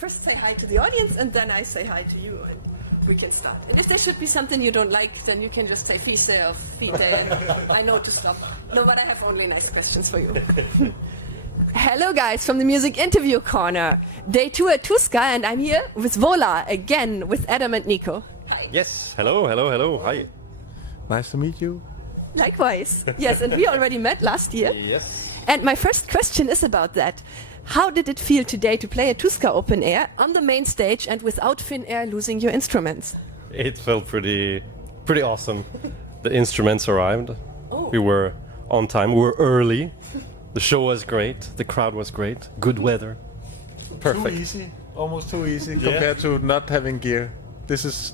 first say hi to the audience, and then I say hi to you, and we can start. And if there should be something you don't like, then you can just say Fise or Fite, and I know to stop. No, but I have only nice questions for you. Hello guys from the Music Interview Corner. Day 2 at Tuska, and I'm here with Vola, again with Adam and Nico. Hi. Yes, hello, hi. Nice to meet you. Likewise. Yes, and we already met last year. Yes. And my first question is about that. How did it feel today to play at Tuska Open Air on the main stage and without Finnair losing your instruments? It felt pretty awesome. The instruments arrived. Oh. We were on time, we were early. The show was great, the crowd was great, good weather. Perfect. Too easy, almost too easy compared to not having gear.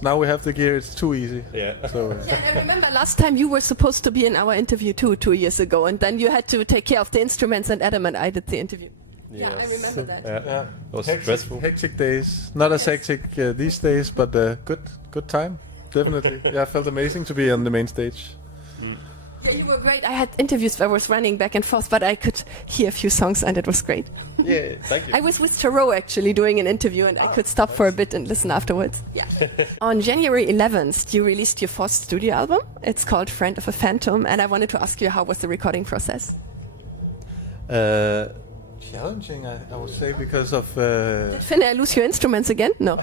Now we have the gear, it's too easy. Yeah. So, Yeah, I remember last time you were supposed to be in our interview too, 2 years ago, and then you had to take care of the instruments, and Adam and I did the interview. Yes. Yeah, I remember that. Yeah. It was stressful. hectic days. Not as hectic these days, but good time. Definitely. Yeah, I felt amazing to be on the main stage. Yeah, you were great. I had interviews where I was running back and forth, but I could hear a few songs, and it was great. Yeah, thank you. I was with Tarot actually doing an interview, and I could stop for a bit and listen afterwards. Yeah. On January 11th, you released your fourth studio album. It's called Friend of a Phantom, and I wanted to ask you, how was the recording process? Challenging, I would say, because of... Did Finnair lose your instruments again? No.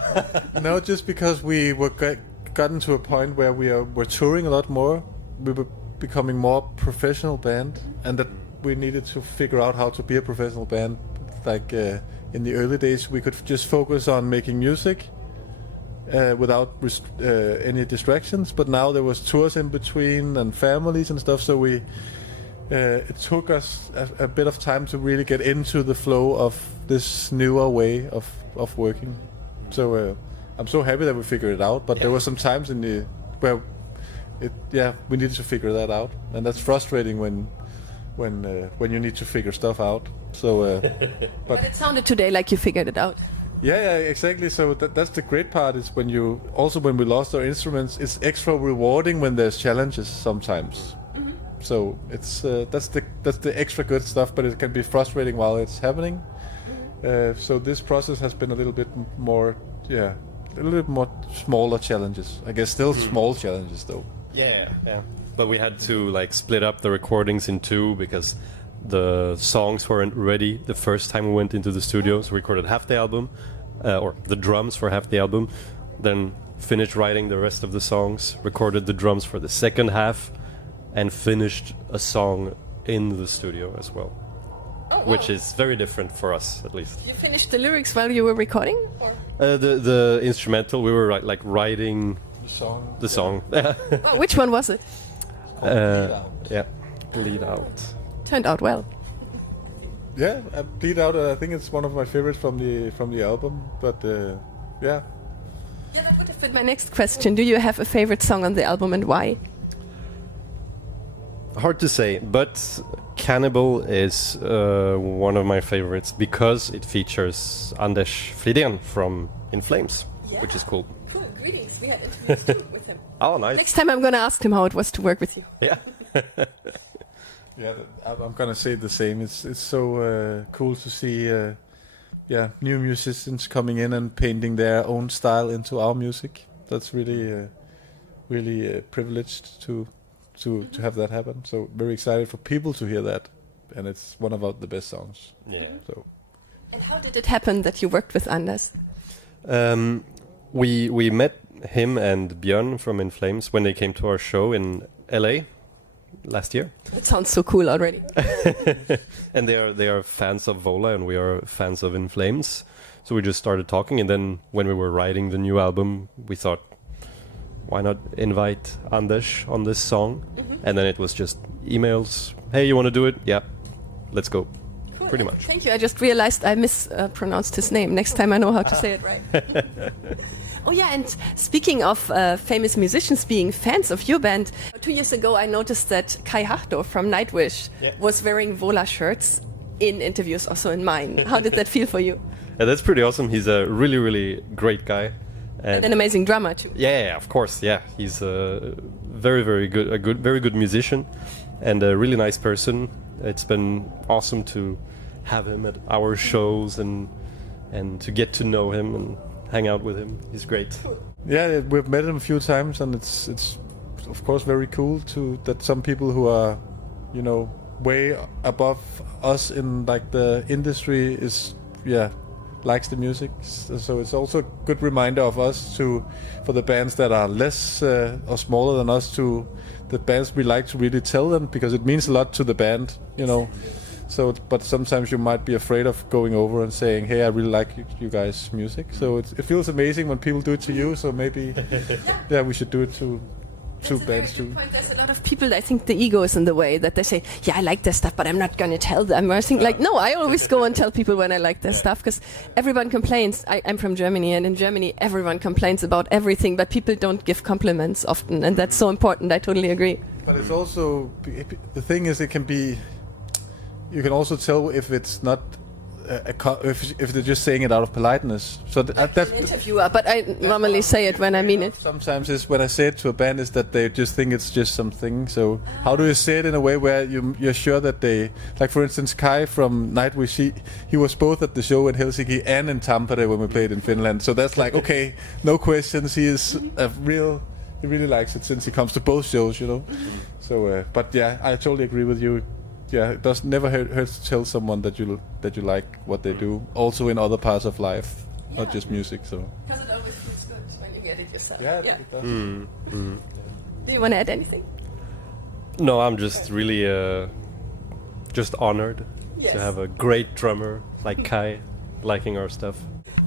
No, just because we were gotten to a point where we're touring a lot more. We were becoming more professional band, and that we needed to figure out how to be a professional band. Like in the early days, we could just focus on making music without any distractions. But now there was tours in between and families and stuff, so it took us a bit of time to really get into the flow of this newer way of working. So I'm so happy that we figured it out. But there were some times where we needed to figure that out, and that's frustrating when you need to figure stuff out. So, But it sounded today like you figured it out. yeah, exactly. So that's the great part, is when we lost our instruments, it's extra rewarding when there's challenges sometimes. So it's that's the extra good stuff, but it can be frustrating while it's happening. So this process has been a little bit more smaller challenges. I guess still small challenges though. Yeah. But we had to split up the recordings in two because the songs weren't ready the first time we went into the studio. So we recorded half the album, or the drums for half the album, then finished writing the rest of the songs, recorded the drums for the second half, and finished a song in the studio as well. Oh, wow. Which is very different for us, at least. You finished the lyrics while you were recording? The instrumental, we were writing The song. Oh, which one was it? Bleed Out. Turned out well. Yeah, Bleed Out. I think it's one of my favorites from the album. But yeah. Yeah, that would have been my next question. Do you have a favorite song on the album, and why? Hard to say, but Cannibal is one of my favorites because it features Anders Fridén from In Flames, which is cool. Cool, greetings. We had interviews too with him. Oh, nice. Next time I'm going to ask him how it was to work with you. Yeah. Yeah, I'm gonna say the same. It's so cool to see new musicians coming in and painting their own style into our music. That's really privileged to have that happen. So very excited for people to hear that, and it's one of the best songs. Yeah. So. And how did it happen that you worked with Anders? We met him and Björn from In Flames when they came to our show in LA last year. It sounds so cool already. And they are fans of Vola, and we are fans of In Flames. So we just started talking, and then when we were writing the new album, we thought, why not invite Anders on this song? And then it was just emails. Hey, you want to do it? Yeah, let's go. Cool. Pretty much. Thank you. I just realized I mispronounced his name. Next time I know how to say it right. Oh yeah, and speaking of famous musicians being fans of your band, 2 years ago I noticed that Kai Hahto from Nightwish was wearing Vola shirts in interviews, also in mine. How did that feel for you? Yeah, that's pretty awesome. He's a really, really great guy. And an amazing drummer too. Yeah, of course. Yeah, he's a very, very good musician, and a really nice person. It's been awesome to have him at our shows and and to get to know him and hang out with him. He's great. Yeah, we've met him a few times, and it's of course very cool that some people who are, way above us in like the industry likes the music. So it's also a good reminder of us for the bands that are less or smaller than us, to the bands we like to really tell them, because it means a lot to the band, So, but sometimes you might be afraid of going over and saying, "Hey, I really like you guys' music." So it feels amazing when people do it to you. So maybe, we should do it to bands too. There's a lot of people that think the ego is in the way, that they say, "Yeah, I like their stuff, but I'm not going to tell them." I think no, I always go and tell people when I like their stuff, because everyone complains. I'm from Germany, and in Germany everyone complains about everything, but people don't give compliments often, and that's so important. I totally agree. But it's also, the thing is, it can be. You can also tell if it's not if they're just saying it out of politeness. So that's an interviewer, but I normally say it when I mean it. Sometimes is when I say it to a band is that they just think it's just something. So how do you say it in a way where you're sure that they, like for instance Kai from Nightwish, he was both at the show in Helsinki and in Tampere when we played in Finland. So that's like, okay, no questions. He is he really likes it since he comes to both shows, So, but yeah, I totally agree with you. Yeah, it does never hurt to tell someone that you like what they do, also in other parts of life, not just music. So. Because it always feels good when you get it yourself. Yeah, it does. Do you want to add anything? No, I'm just really just honored to have a great drummer like Kai liking our stuff.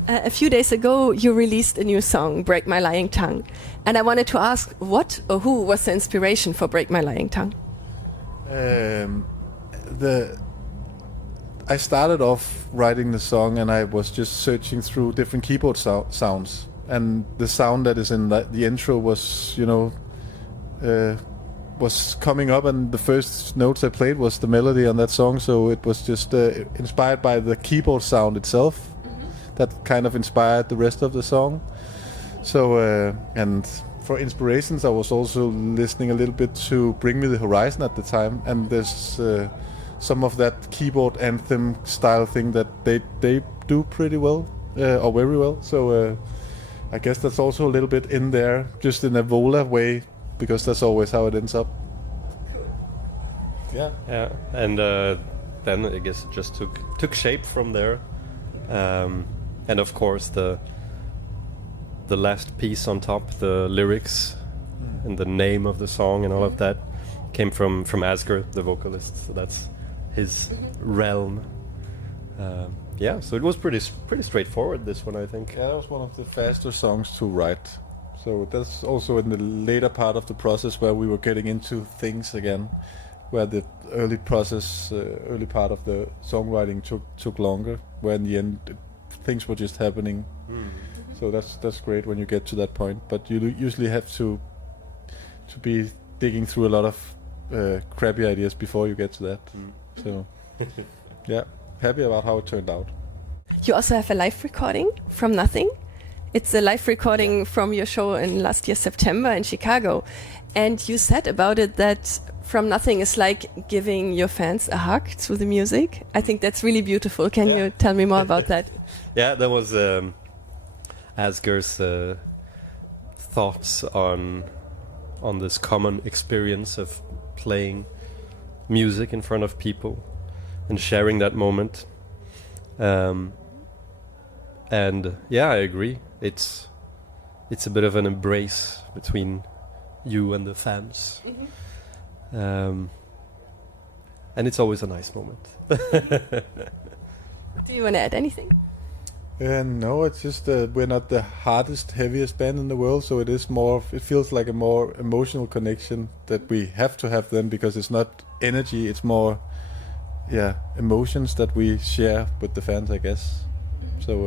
A few days ago, you released a new song, "Break My Lying Tongue," and I wanted to ask, what or who was the inspiration for "Break My Lying Tongue"? I started off writing the song, and I was just searching through different keyboard sounds, and the sound that is in the intro was, was coming up, and the first notes I played was the melody on that song. So it was just inspired by the keyboard sound itself. That kind of inspired the rest of the song. So and for inspirations, I was also listening a little bit to Bring Me the Horizon at the time, and there's some of that keyboard anthem style thing that they do pretty well, or very well. So I guess that's also a little bit in there, just in a Vola way, because that's always how it ends up. Yeah. Yeah, and then I guess it just took shape from there, and of course the last piece on top, the lyrics and the name of the song and all of that came from Asger, the vocalist. So that's his realm. So it was pretty straightforward, this one, I think. Yeah, that was one of the faster songs to write. So that's also in the later part of the process where we were getting into things again, where the early part of the songwriting took longer, where in the end things were just happening. So that's great when you get to that point, but you usually have to be digging through a lot of crappy ideas before you get to that. So yeah, happy about how it turned out. You also have a live recording from Nothing. It's a live recording from your show in last year September in Chicago, and you said about it that From Nothing is like giving your fans a hug through the music. I think that's really beautiful. Can you tell me more about that? Yeah, that was Asger's thoughts on this common experience of playing music in front of people and sharing that moment. And yeah, I agree. It's a bit of an embrace between you and the fans. And it's always a nice moment. Do you want to add anything? No, it's just we're not the hardest, heaviest band in the world, so it feels like a more emotional connection that we have to have then, because it's not energy, it's more emotions that we share with the fans, I guess. So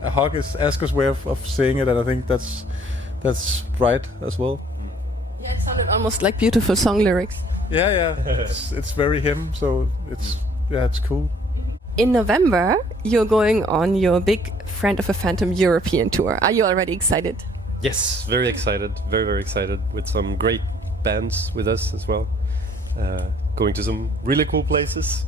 a hug is Asger's way of saying it, and I think that's right as well. Yeah, it sounded almost like beautiful song lyrics. Yeah. It's very him, so it's cool. In November, you're going on your big Friend of a Phantom European tour. Are you already excited? Yes, very excited. Very, very excited, with some great bands with us as well. Going to some really cool places.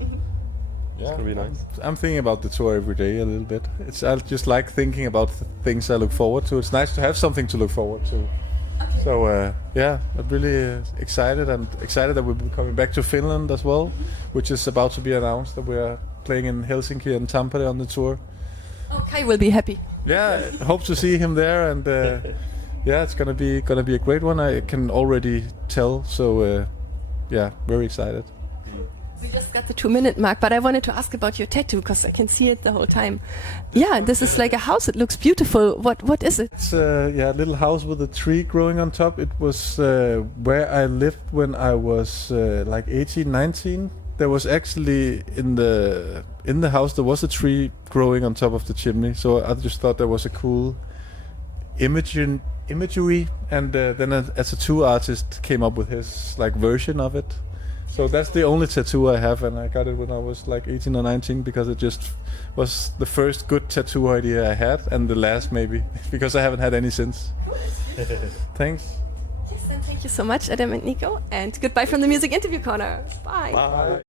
It's gonna be nice. I'm thinking about the tour every day a little bit. I just like thinking about the things I look forward to. It's nice to have something to look forward to. Okay. So I'm really excited, and excited that we'll be coming back to Finland as well, which is about to be announced, that we're playing in Helsinki and Tampere on the tour. Okay, we'll be happy. Yeah, hope to see him there, and it's gonna be a great one. I can already tell. So very excited. We just got the 2-minute mark, but I wanted to ask about your tattoo because I can see it the whole time. Yeah, this is like a house. It looks beautiful. What is it? It's a little house with a tree growing on top. It was where I lived when I was like 18, 19. There was actually in the house there was a tree growing on top of the chimney. So I just thought that was a cool imagery, and then a tattoo artist came up with his like version of it. So that's the only tattoo I have, and I got it when I was like 18 or 19 because it just was the first good tattoo idea I had, and the last maybe, because I haven't had any since. Thanks. Yes, and thank you so much, Adam and Nico, and goodbye from the Music Interview Corner. Bye. Bye.